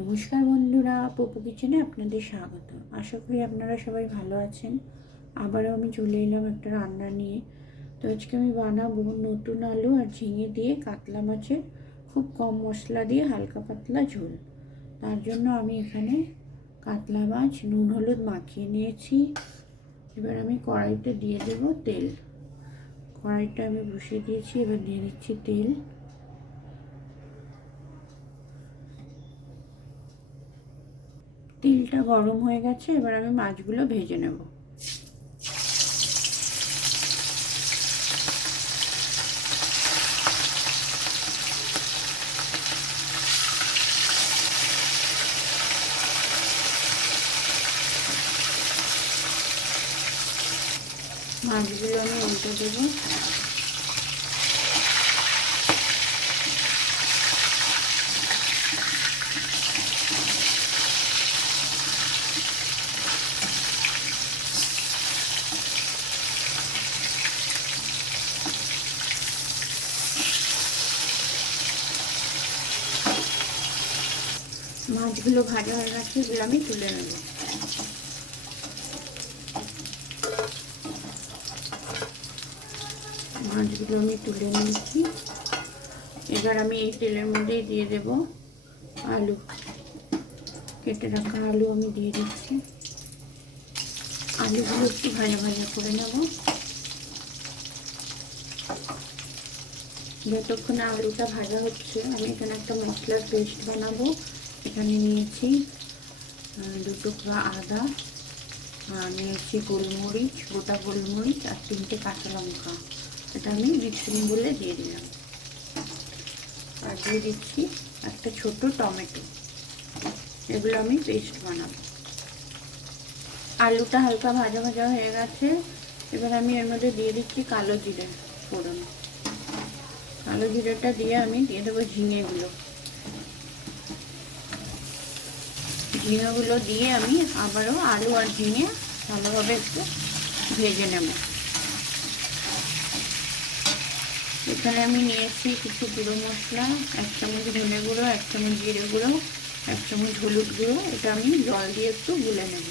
নমস্কার বন্ধুরা, পপু কিচেনে আপনাদের স্বাগত। আশা করি আপনারা সবাই ভালো আছেন। আবারও আমি চলে এলাম একটা রান্না নিয়ে। তো আজকে আমি বানাবো নতুন আলু আর ঝিঙে দিয়ে কাতলা মাছের খুব কম মশলা দিয়ে হালকা পাতলা ঝোল। তার জন্য আমি এখানে কাতলা মাছ নুন হলুদ মাখিয়ে নিয়েছি। এবার আমি কড়াইতে দিয়ে দেব তেল। কড়াইটা আমি বসিয়ে দিয়েছি, এবার দিয়ে দিচ্ছি তেল। তেলটা গরম হয়ে গেছে, এবার আমি মাছগুলো ভেজে নেব। মাছগুলো আমি উল্টে দেবো। মাছগুলো ভাজা হয়ে গেছে, এগুলো আমি তুলে নেব। মাছগুলো আমি তুলে নিয়েছি। এবার আমি এই তেলের মধ্যেই দিয়ে দেব আলু। কেটে রাখা আলু আমি দিয়ে দিচ্ছি। আলুগুলো একটু ভাজা ভাজা করে নেব। যতক্ষণে আলুটা ভাজা হচ্ছে আমি এখানে একটা মশলার পেস্ট বানাবো। এখানে নিয়েছি 2 টুকরা আদা, নিয়েছি গোলমরিচ, গোটা গোলমরিচ আর 3টে কাঁচা লঙ্কা। এটা আমি মিক্সিং বলে দিয়ে দিলাম। আর দিয়ে দিচ্ছি একটা ছোট টমেটো। এগুলো আমি পেস্ট বানাবো। আলুটা হালকা ভাজা ভাজা হয়ে গেছে, এবার আমি এর মধ্যে দিয়ে দিচ্ছি কালো জিরে ফোড়ন। কালো জিরেটা দিয়ে আমি দিয়ে দেবো ঝিঙেগুলো। ঝিঙেগুলো দিয়ে আমি আবারও আলু আর ঝিঙে ভালোভাবে একটু ভেজে নেব। এখানে আমি নিয়েছি কিছু গুঁড়ো মশলা, 1 চামচ ধনে গুঁড়ো, 1 চামচ জিরে গুঁড়ো, 1 চামচ হলুদ গুঁড়ো। এটা আমি জল দিয়ে একটু গুলে নেব।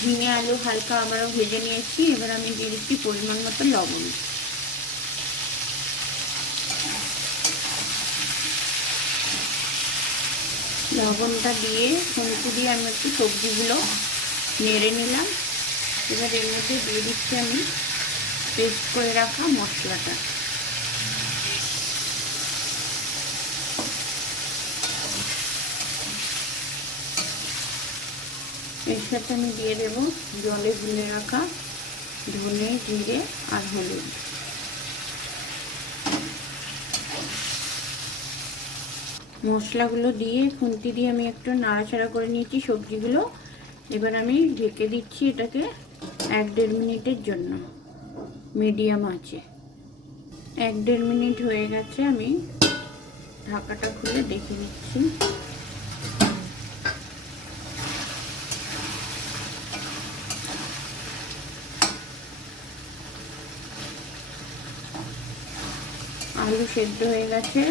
ঝিঙে আলু হালকা আবারও ভেজে নিয়েছি। এবার আমি দিয়ে দিচ্ছি পরিমাণ মতো লবণ। লবণটা দিয়ে খুন্তি দিয়ে আমি একটু সবজিগুলো নেড়ে নিলাম। এবার এর মধ্যে দিয়ে দিচ্ছি আমি পেস্ট করে রাখা মশলাটা। এর সাথে আমি দিয়ে দেব জলে গুলে রাখা ধনে, জিরে আর হলুদ। মশলাগুলো দিয়ে খুন্তি দিয়ে আমি একটু নাড়াচাড়া করে নিয়েছি সবজিগুলো। এবার আমি ঢেকে দিচ্ছি এটাকে 1-1.5 মিনিটের জন্য মিডিয়াম আঁচে। 1-1.5 মিনিট হয়ে গেছে, আমি ঢাকাটা খুলে দেখে নিচ্ছি। আলু সেদ্ধ হয়ে গেছে,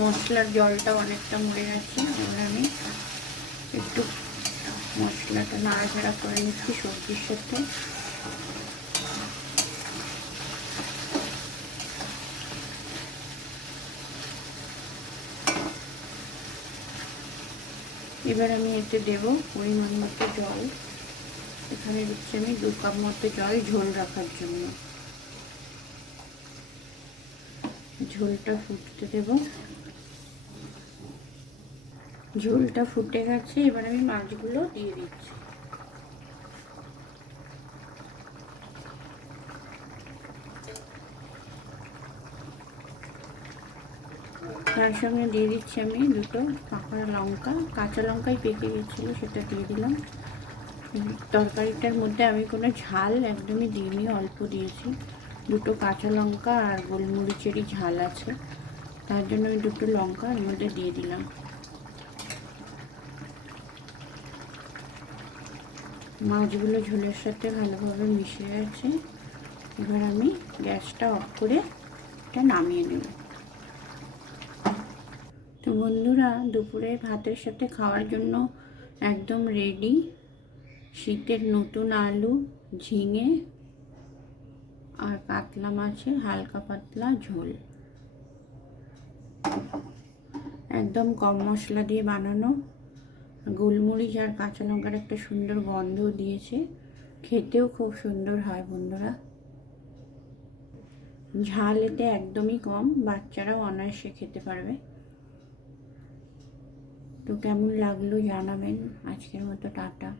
মশলার জলটা অনেকটা মরে গেছে। এবার আমি একটু মশলাটা নাড়াচাড়া করে নিচ্ছি সবজির সাথে। এবার আমি এতে দেব পরিমাণ মতো জল। এখানে দিচ্ছি আমি 2 কাপ মতো জল ঝোল রাখার জন্য। ঝোলটা ফুটতে দেব। ঝোলটা ফুটে গেছে, এবার আমি মাছগুলো দিয়ে দিচ্ছি। তার সঙ্গে দিয়ে দিচ্ছি আমি 2টো পাকা লঙ্কা। কাঁচা লঙ্কাই পেকে গেছিলো, সেটা দিয়ে দিলাম। তরকারিটার মধ্যে আমি কোনো ঝাল একদমই দিইনি, অল্প দিয়েছি। 2টো কাঁচা লঙ্কা আর গোলমরিচেরই ঝাল আছে, তার জন্য আমি 2টো লঙ্কা এর মধ্যে দিয়ে দিলাম। মাছগুলো ঝোলের সাথে ভালোভাবে মিশে গেছে। এবার আমি গ্যাসটা অফ করে এটা নামিয়ে নেব। তো বন্ধুরা, দুপুরে ভাতের সাথে খাওয়ার জন্য একদম রেডি শীতের নতুন আলু, ঝিঙে আর কাতলা মাছের হালকা পাতলা ঝোল। একদম কম মশলা দিয়ে বানানো, গোলমরিচ আর কাঁচা লঙ্কার একটা সুন্দর গন্ধ দিয়েছে, খেতেও খুব সুন্দর হয় বন্ধুরা। ঝাল এতে একদমই কম, বাচ্চারাও অনায়াসে খেতে পারবে। তো কেমন লাগলো জানাবেন। আজকের মতো টাটা।